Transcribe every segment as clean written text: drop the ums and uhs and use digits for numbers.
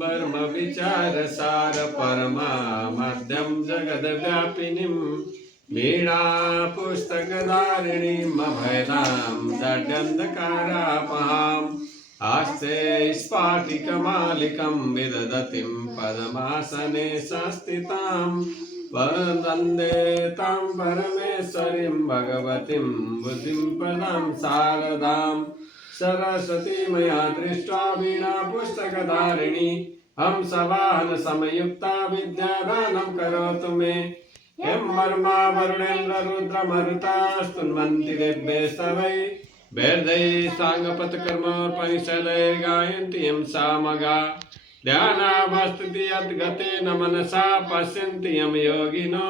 ब्रह्म विचार सार परमा मध्यम जगद्व्यापिनीं वीणा पुस्तकधारिणीं अभयदां दड्यन्धकारापहाम् आस्ते स्फाटिकमालिकं विदधतीं पद्मासने संस्थितां वन्दे तां परमेश्वरीं भगवतीं बुद्धिं पदां शारदां सरस्वती मया दृष्ट्वा वीणा पुस्तकधारिणी हंसवाहन समयुक्ता विद्यादानं करोतु मे यं वर्मा वरुणेन्द्र रुद्र मरुतास्तुन्वन्ति दिव्यस्तवै वेदै साङ्गपतकर्मोपनिषदै गायन्ति यं सामगा ध्यानावस्थिति यद्गतेन मनसा पश्यन्ति यं योगिनो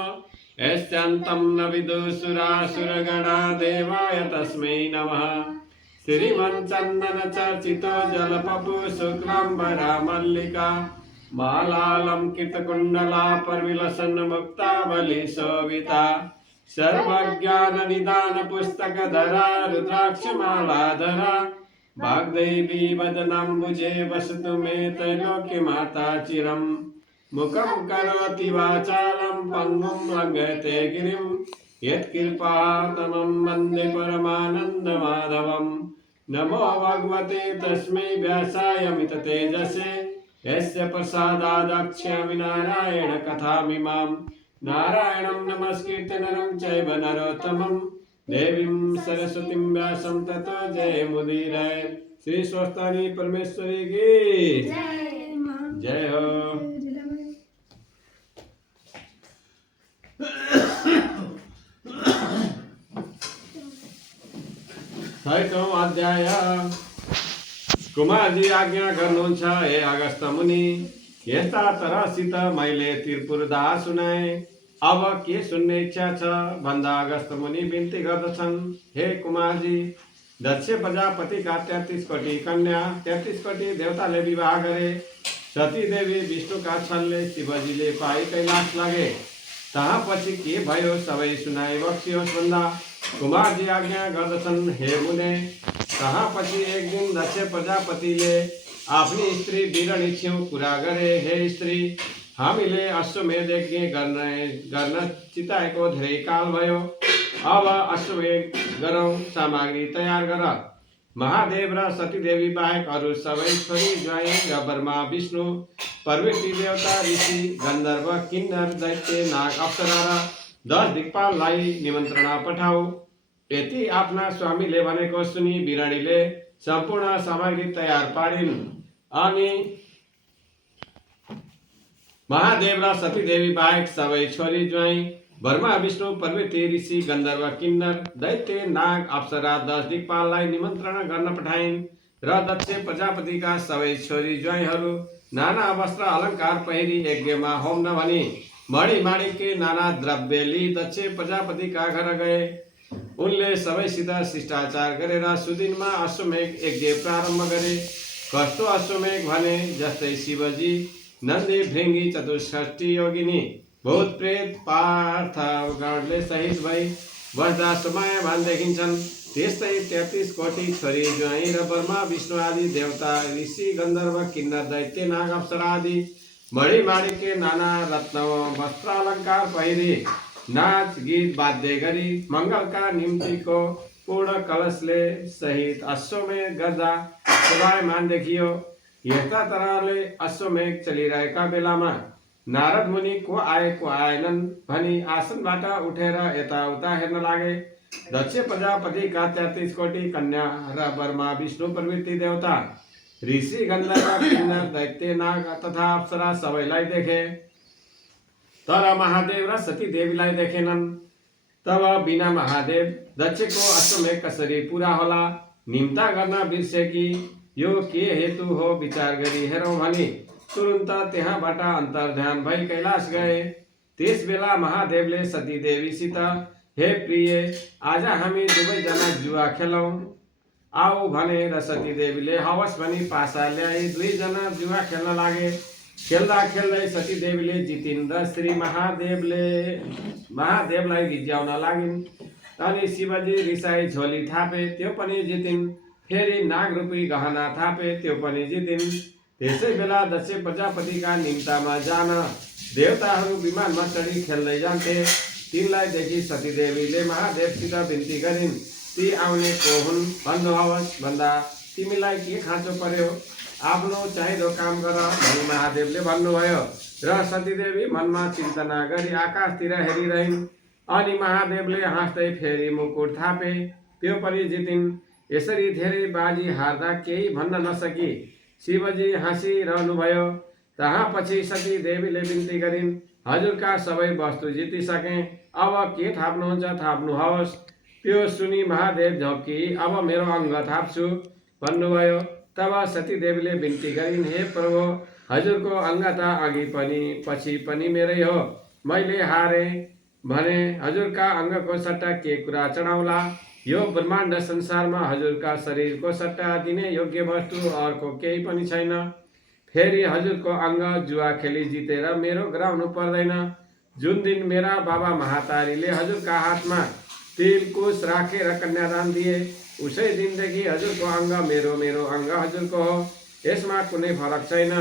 यस्यान्तं न विदुसुरासुरगणा देवाय तस्मै नमः श्रीमन्चन्दनचर्चितो जलपपु शुक्लाम्बरा मल्लिका मालालङ्कृतकुण्डला परविलसन्मुक्तावली शोभिता सर्वज्ञाननिदान पुस्तकधरा रुद्राक्षमालाधरा वाग्देवी वदनाम्बुजे वसतु मे त्रैलोक्य माता चिरं मुखं करोति वाचालं पङ्गुं लङ्घयते गिरिं यत्कृपातमं वन्दे परमानन्दमाधवं नमो भगवते तस्मै व्यासाय मिततेजसे यस्य प्रसादादक्ष्यामि नारायण कथामिमां नारायणं नमस्कृत्य नरं चैव नरोत्तमं देवीं सरस्वतीं व्यासं ततो जयमुदीरये। श्री स्वस्थानी परमेश्वरी की जय हो। छैठौं अध्याय। कुमारजी आज्ञा गर्नुहुन्छ हे अगस्त मुनि, यस्ता तरहसित मैले त्रिपुरदा सुनाए, अब के सुन्ने इच्छा छ भन्दा अगस्त मुनि बिन्ती गर्दछन्। हे कुमारजी, दक्ष प्रजापतिका 33 कोटी कन्या 33 कोटी देवताले विवाह गरे। सती देवी विष्णुका छलले शिवजीले पाई कैलाश लगे। तहाँ पछि के भयो सबै सुनाइ बक्सियोस् भन्दा कुमारजी आज्ञा गर्दछन्। हे मुने, तहाँ पछि एक दिन दक्ष प्रजापतिले आफ्नी स्त्री वीरणीछ्यौं कुरा गरे। हे स्त्री, हामीले अश्वमेध यज्ञ गर्न चिताएको धेरै काल भयो। अब अश्वमेध गरौँ, सामग्री तयार गर। महादेव र सतीदेवी बाहेक अरू सबै छोरी ज्वाइँ र ब्रह्मा विष्णु पार्वती देवता ऋषि गन्धर्व किन्नर दैत्य नाग अप्सरा र 10 दिक्पाललाई निमन्त्रणा पठाऊ। यति आफ्ना स्वामीले भनेको सुनि वीरणीले सम्पूर्ण सामग्री तयार पारिन् अनि महादेव र सतीदेवी बाहेक सबै छोरी ज्वाइँ ब्रह्मा विष्णु पार्वती ऋषि गन्धर्व किन्नर दैत्य नाग अप्सरा 10 दिक्पाललाई निमन्त्रणा गर्न पठाइन् र दक्ष प्रजापतिका सबै छोरी ज्वाइँहरू नाना वस्त्र अलङ्कार पहिरी यज्ञमा होम नभनी मणि माणिक्य नाना द्रव्य लिई दक्ष प्रजापतिका घर गए। उनले सबैसित शिष्टाचार गरेर सुदिनमा अश्वमेध यज्ञ प्रारम्भ गरे। कस्तो अश्वमेध भने जस्तै शिवजी नन्दी भृङ्गी चतुष्षष्ठी योगिनी भूत प्रेत पार्थ गणले सहित भई बस्दा शोभायमान देखिन्छन्। त्यस्तै 33 कोटी छोरी ज्वाइँ र ब्रह्मा विष्णु आदि देवता ऋषि गन्धर्व किन्नर दैत्य नाग अप्सरा आदि मणि माणिक्य नाना रत्न वस्त्रालङ्कार पहिरी नाच गीत वाद्य गरी मङ्गलका निम्तिको पूर्ण कलशले सहित अश्वमेध गर्दा शोभायमान देखियो। यस्ता तरहले अश्वमेध चलिरहेका बेलामा नारद मुनि को आए को आएनन् भनी आसनबाट उठेर यताउता हेर्न लागे। दक्ष प्रजापतिका 33 कोटी कन्या र ब्रह्मा विष्णु पार्वती देवता ऋषि गन्धर्व किन्नर दैत्य नाग तथा अप्सरा सबैलाई देखे, तर महादेव र सती देवीलाई देखेनन्। तब बिना महादेव दक्षको अश्वमेध कसरी पूरा होला निम्ता गर्न बिर्से कि यो के हेतु हो विचार गरी हेरौँ भनी तुरुन्त त्यहाँबाट अन्तर्ध्यान भई कैलाश गए। त्यस बेला महादेवले सती देवीसित, हे प्रिय, आज हामी दुवैजना जुवा खेलौँ आऊ भनेर सती देवीले हवस भनी पासा ल्याई 2 जना जुवा खेल्न लागे। खेल्दा खेल्दै सती देवीले जितिन् र श्री महादेवलाई गिज्याउन लागिन्। अनि शिवजी रिसाई झोली थापे, त्यो पनि जितिन्। फेरि नाग रूपी गहना थापे, त्यो पनि जितिन्। त्यसै बेला दक्ष प्रजापतिका निम्तामा जान देवताहरू विमानमा चढी खेल्दै जान्थे। तिनलाई देखि सतीदेवीले महादेवसित बिन्ती गरिन्, ती आउने को हुन् भन्नुहोस् भन्दा तिमीलाई के खाँचो पर्यो, आफ्नो चाहिँदो काम गर भनी महादेवले भन्नुभयो। र सतीदेवी मनमा चिन्तना गरी आकाशतिर हेरिरहन्। अनि महादेवले हाँस्दै फेरि मुकुट थापे, त्यो पनि जितिन्। यसरी धेरै बाजी हार्दा केही भन्न नसकी शिवजी हाँसिरहनुभयो। तहाँ पछि सती देवीले बिन्ती गरिन्, हजुरका सबै वस्तु जितिसके, अब के थाप्नुहुन्छ थाप्नुहोस्। त्यो सुनि महादेव झोक्की, अब मेरो अङ्ग थाप्छु भन्नुभयो। तब सती देवीले बिन्ती गरिन्, हे प्रभु, हजुरको अङ्ग त अघि पनि पछि पनि मेरै हो। मैले हारे भने हजुरका अङ्गको सट्टा के कुरा चढाउला। यो ब्रह्माण्ड संसारमा हजुरका शरीरको सट्टा दिने योग्य वस्तु अर्को केही पनि छैन। फेरि हजुरको अङ्ग जुवा खेली जितेर मेरो गराउनु पर्दैन। जुन दिन मेरा बाबा महातारीले हजुरका हातमा तिल कुश राखेर कन्यादान दिए, उसै दिनदेखि हजुरको अङ्ग मेरो, मेरो अङ्ग हजुरको हो। यसमा कुनै फरक छैन।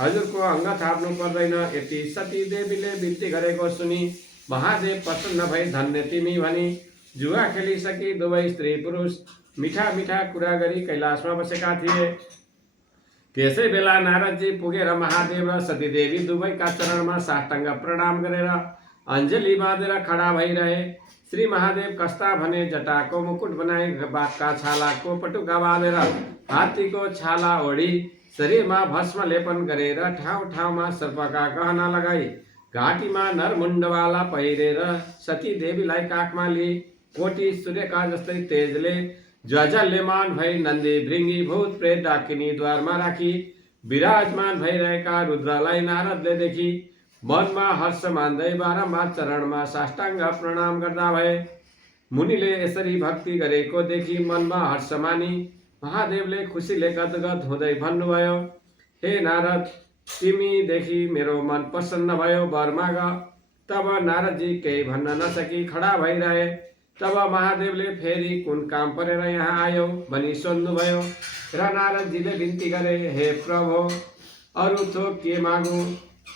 हजुरको अङ्ग थाप्नु पर्दैन। यति सती देवीले बिन्ती गरेको सुनि महादेव प्रसन्न भई, धन्य तिमी भनी जुवा खेलिसकी दुवै स्त्री पुरुष मिठा मिठा कुरा गरी कैलाशमा बसेका थिए। त्यसै बेला नारदजी पुगेर महादेव र सतीदेवी दुवैका चरणमा साष्टाङ्ग प्रणाम गरेर अञ्जली बाँधेर खडा भइरहे। श्री महादेव कस्ता भने, जटाको मुकुट बनाई, बाघका छालाको पटुका बाँधेर, हात्तीको छाला ओढी, शरीरमा भस्म लेपन गरेर, ठाउँ ठाउँमा सर्पका गहना लगाई, घाँटीमा नरमुण्डवाला पहिरेर सती देवीलाई काखमा लिई, कोटी सूर्यका जस्तै तेजले ज्वजल्यमान भई नन्दी भृङ्गी भूत प्रेत डाकिनी द्वारमा राखी विराजमान भइरहेका रुद्रलाई नारदले देखी मनमा हर्ष मान्दै बारम्बार चरणमा साष्टाङ्ग प्रणाम गर्दा भए। मुनिले यसरी भक्ति गरेको देखि मनमा हर्ष मानी महादेवले खुसीले गदगद हुँदै भन्नुभयो, हे नारद, तिमीदेखि मेरो मन प्रसन्न भयो, वर माग। तब नारदजी केही भन्न नसकी खडा भइरहे। तब महादेवले फेरि कुन काम परेर यहाँ आयो भनी सोध्नुभयो। र नारदजीले बिन्ती गरे, हे प्रभु, अरू थोक के मागु,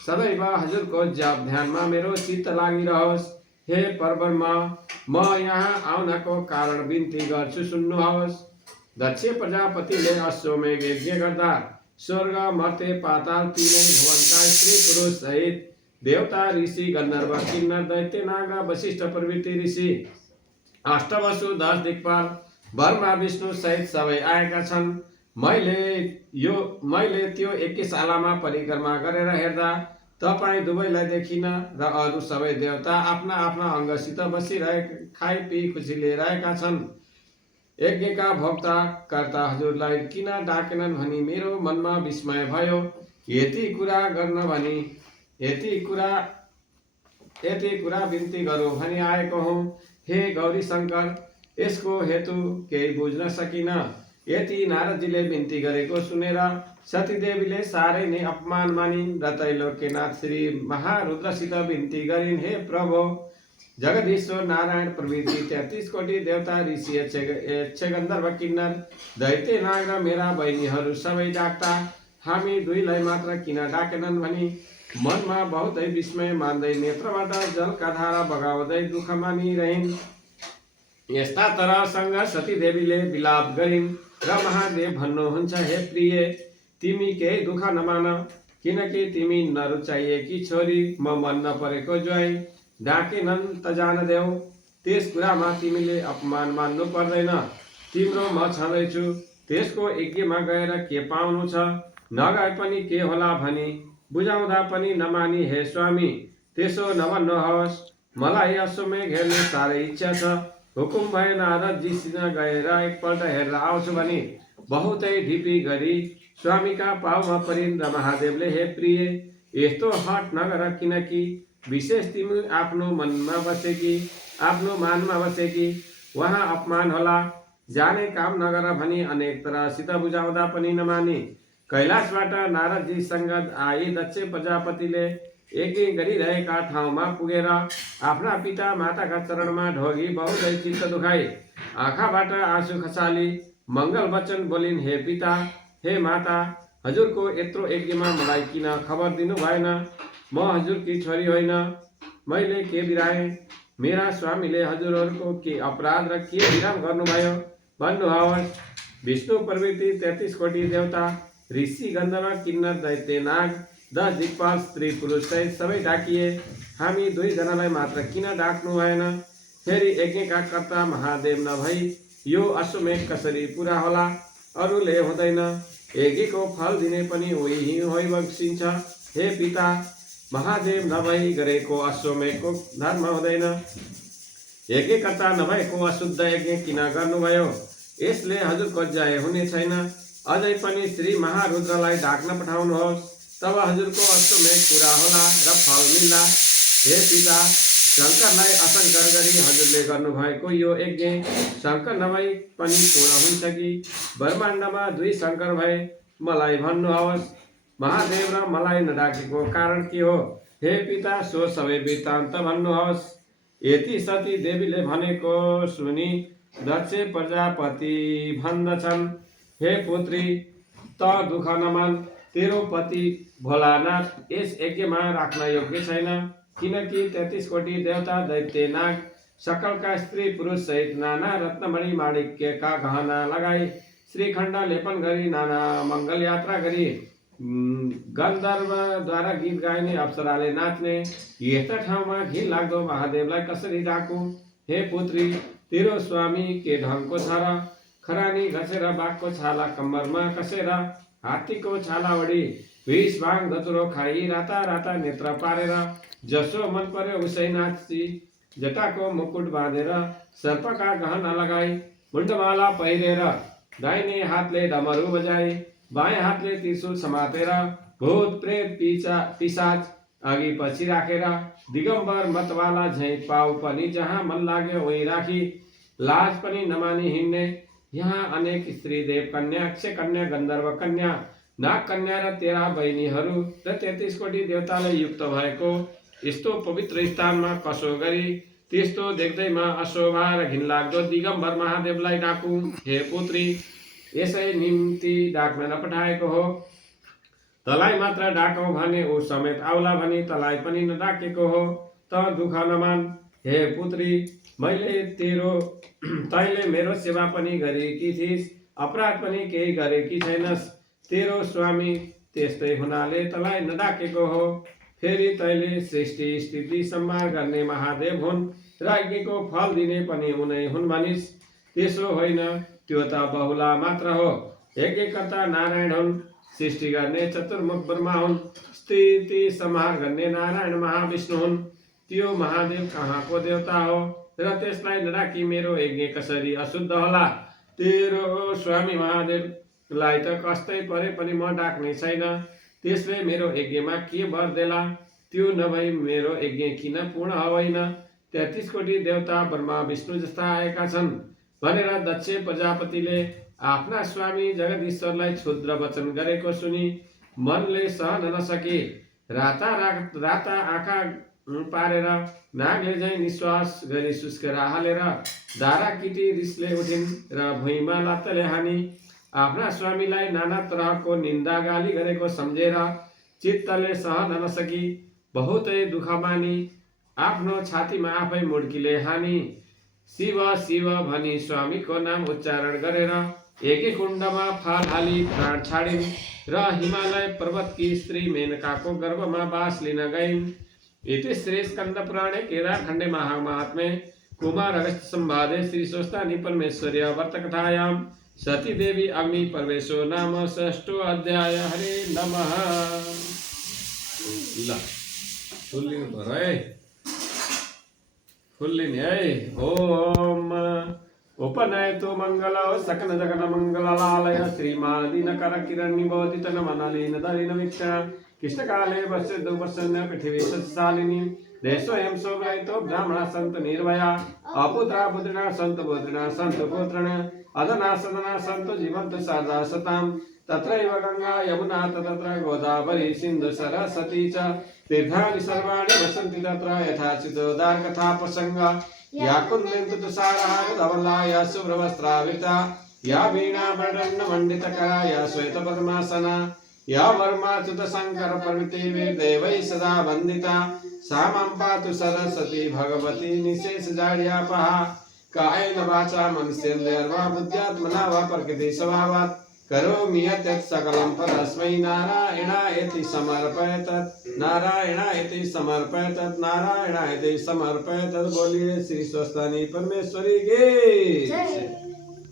सदैव हजुरको जप ध्यानमा मेरो चित्त लागिरहोस्। हे परब्रह्म, म यहाँ आउनको कारण बिन्ती गर्छु, सुन्नुहोस्। दक्ष प्रजापतिले अश्वमेघ यज्ञ गर्दा स्वर्ग, मर्त्य, पाताल तीनै भुवनका स्त्री पुरुष सहित देवता, ऋषि, गन्धर्व, किन्नर, दैत्य, नाग, वशिष्ठ प्रभृति ऋषि, अष्टवसु, 10 दिक्पाल, ब्रह्मा विष्णु सहित सबै आएका छन्। मैले त्यो यज्ञशालामा परिक्रमा गरेर हेर्दा तपाईँ दुवैलाई देखिन र अरू सबै देवता आफ्ना आफ्ना अङ्गसित बसिरहे खाई खुसी लिइरहेका छन्। यज्ञका भोक्ता कर्ता हजुरलाई किन डाकेनन् भनी मेरो मनमा विस्मय भयो। यति कुरा बिन्ती गरौँ भनी आएको हुँ। हे गौरी शङ्कर, यसको हेतु केही बुझ्न सकिन। यति नारदजीले बिन्ती गरेको सुनेर सतीदेवीले साह्रै नै अपमान मानिन् र त्रैलोक्यनाथ श्री महारुद्रसित बिन्ती गरिन्, हे प्रभु, जगदीश्वर नारायण प्रभृति 33 कोटी देवता, ऋषि, यक्ष, गन्धर्व, किन्नर, दैत्य, नाग र मेरा बहिनीहरू सबै डाक्दा हामी दुईलाई मात्र किन डाकेनन् भनी मनमा बहुतै विस्मय मान्दै नेत्रबाट जलका धारा बगाउँदै दुःख मानिरहन्। यस्ता तरहसँग सतीदेवीले विलाप गरिन् र महादेव भन्नुहुन्छ, हे प्रिय, तिमी केही दुःख नमान, किनकि तिमी नरुचाइएकी छोरी, म मन नपरेको ज्वाइँ डाकेनन् त जान देऊ। त्यस कुरामा तिमीले अपमान मान्नु पर्दैन। तिम्रो म छँदैछु, त्यसको यज्ञमा गएर के पाउनु छ, नगए पनि के होला भनी बुझाउँदा पनि नमानी, हे स्वामी, त्यसो नभन्नुहोस्। मलाई अश्वमेघ हेर्ने साह्रै इच्छा छ। हुकुम भए नारदजीसित गएर एकपल्ट हेरेर आउँछु भनी बहुतै ढिपी गरी स्वामीका पाउमा परिन् र महादेवले, हे प्रिय, यस्तो हट नगर, किनकि विशेष तिमी आफ्नो मानमा बसेकी वहाँ अपमान होला। जाने काम नगर भनी अनेक तरहसित बुझाउँदा पनि नमानी कैलाशबाट नारदजीसँग आई दक्ष प्रजापतिले यज्ञ गरिरहेका ठाउँमा पुगेर आफ्ना पिता माताका चरणमा ढोगी बहुतै चित्त दुखाई आँखाबाट आँसु खसाली मङ्गल वचन बोलिन्, हे पिता, हे माता, हजुरको यत्रो यज्ञमा मलाई किन खबर दिनु भएन? म हजुरकी छोरी होइन, मैले के बिराएँ? मेरा स्वामीले हजुरहरूको के अपराध र के विराम गर्नुभयो भन्नुहोस्। विष्णु प्रवृत्ति 33 कोटी देवता, ऋषि, गन्धर्व, किन्नर, दैत्य, नाग, 10 दिक्पाल, स्त्री पुरुष सहित सबै डाकिए। हामी 2 जनालाई मात्र किन डाक्नु भएन? फेरि यज्ञका कर्ता महादेव नभई यो अश्वमेध कसरी पुरा होला? अरूले हुँदैन। यज्ञको फल दिने पनि उही बक्सिन्छ। हे पिता, महादेव नभई गरेको अश्वमेधको धर्म हुँदैन। यज्ञकर्ता नभएको अशुद्ध यज्ञ किन गर्नुभयो? यसले हजुरको जय हुने छैन। अझै पनि श्री महारुद्रलाई डाक्न पठाउनुहोस्, तब हजुरको अश्वमेध पुरा होला र फल मिल्ला। हे पिता, शङ्करलाई असङ्कर गरी हजुरले गर्नुभएको यो यज्ञ शङ्कर नभई पनि पूर्ण हुन्छ कि? ब्रह्माण्डमा 2 शङ्कर भए, मलाई भन्नुहोस्। महादेव र मलाई नडाकेको कारण के हो? हे पिता, सो सबै वृत्तान्त भन्नुहोस्। यति सती देवीले भनेको सुनि दक्ष प्रजापति भन्दछन्, हे पुत्री, त दुःख नमान। तेरो पति भोलानाथ यस यज्ञमा राख्न योग्य छैन, किनकि 33 कोटी देवता, दैत्य, नाग, सकलका स्त्री पुरुष सहित नाना रत्नमणि माणिक्यका गहना लगाई, श्रीखण्ड लेपन गरी, नाना मङ्गल यात्रा गरी, गन्धर्वद्वारा गीत गाइने, अप्सराले नाच्ने यस्ता ठाउँमा घिन लाग्दो महादेवलाई कसरी डाकु? हे पुत्री, तेरो स्वामी के ढङ्गको छ र? खरानी घसेर, बाघको छाला कम्मरमा कसेर, हात्तीको छाला ओढी, विष भाङ धतुरो खाई, राता राता नेत्र पारेर, जसो मन पर्यो उसै नाची, जटाको मुकुट बाँधेर, सर्पका गहना लगाई, मुण्डमाला पहिरेर, दाहिने हातले डमरू बजाई, बाएँ हातले त्रिशूल समातेर, भूत प्रेत पिशाच अघि पछि राखेर, दिगम्बर मतवाला झैँ पाउ पनि जहाँ मन लाग्यो वहीँ राखी, लाज पनि नमानी हिँड्ने। यहाँ अनेक स्त्री देव कन्या, अक्ष कन्या, गन्धर्व कन्या, नाग कन्या र 13 बहिनीहरू र 33 कोटी देवताले युक्त भएको यस्तो पवित्र स्थानमा कसो गरी त्यस्तो देख्दैमा अशोभा र घिनलाग्दो दिगम्बर महादेवलाई डाकु? हे पुत्री, यसै निम्ति डाक्न नपठाएको हो। तलाई मात्र डाकौँ भने ऊ समेत आउला भनी तलाई पनि नडाकेको हो। त दुःख नमान। हे पुत्री, मैले तैले मेरो सेवा पनि गरेकी थिइस्, अपराध पनि केही गरेकी छैनस्। तेरो स्वामी त्यस्तै हुनाले तलाई नडाकेको हो। फेरि तैले सृष्टि स्थिति संहार गर्ने महादेव हुन् र यज्ञको फल दिने पनि उनै हुन् भनिस्। त्यसो होइन, त्यो त बहुला मात्र हो। यज्ञकर्ता नारायण हुन्, सृष्टि गर्ने चतुर्मुख ब्रह्मा हुन्, स्थिति संहार गर्ने नारायण महाविष्णु हुन्। त्यो महादेव कहाँको देवता हो र त्यसलाई नडाकी मेरो यज्ञ कसरी अशुद्ध होला? तेरो स्वामी महादेवलाई त कस्तै परे पनि म डाक्ने छैन। त्यसले मेरो यज्ञमा के वर देला? त्यो नभई मेरो यज्ञ किन पूर्ण होइन? 33 कोटी देवता ब्रह्मा विष्णु जस्ता आएका छन् भनेर दक्ष प्रजापतिले आफ्ना स्वामी जगदीश्वरलाई क्षुद्र वचन गरेको सुनि मनले सहन नसके राता आँखा पारेर नागले झैँ निश्वास गरी सुस्केर हालेर दारा किटी रिसले उठिन् र भुइँमा लात्तले हानी आफ्ना स्वामीलाई नाना तरहको निन्दा गाली गरेको सम्झेर चित्तले सहन नसकी बहुतै दुःख मानी आफ्नो छातीमा आफै मुड्कीले हानी शिव शिव भनी स्वामीको नाम उच्चारण गरेर एकै कुण्डमा फाल हाली प्राण छाडिन् र हिमालय पर्वतकी स्त्री मेनकाको गर्भमा बास लिन गइन्। इति श्री स्कंद पुराणे केदारखण्डे महात्म्ये कुमार अगस्त्य संवादे श्री स्वस्तानि परमेश्वर्य व्रत कथायां सती देवी अग्नि प्रवेशो नाम षष्ठो अध्याय। हरे नमः। फुल्लिनी है। ओम उपनयतु मंगल सकन जगन मंगलालय श्रीमान दिनकर किरण निबोधित नमनलीन दलिन वीक्षण कृष्ण काले वर्ष दुवर्षन पृथ्वी सत्सालिनी देशोऽयं शोभयितो ब्राह्मणा सन्त निर्भया अपुत्रा पुत्रिणा सन्त पुत्रिणा सन्त पुत्रिण अधना सदना सन्त जीवन्त सदा सतां तत्रैव गंगा यमुना तत्र गोदावरी सिन्धु सरस्वती च तीर्थानि सर्वाणि वसन्ति तत्र यथाचितोदार कथा प्रसंग या कुन्देन्तु तुषारहार धवला या शुभ्रवस्त्रावृता या वीणा मण्डन मंडितकरा या श्वेत पद्मासना या वर्माच्युत शंकर प्रभृति वीरदेवै सदा वंदिता सा मां पातु सरस्वती भगवती निशेष जाड्यापहा कायेन वाचा मनसेन्द्रियर्वा बुद्ध्यात्मना वा प्रकृति स्वभावात् करोमि यत् सकलं परस्मै नारायणायति समर्पयेत् नारायणायति समर्पयेत् नारायणायति समर्पयेत्। बोलिए श्री स्वस्थानी परमेश्वरी की जय।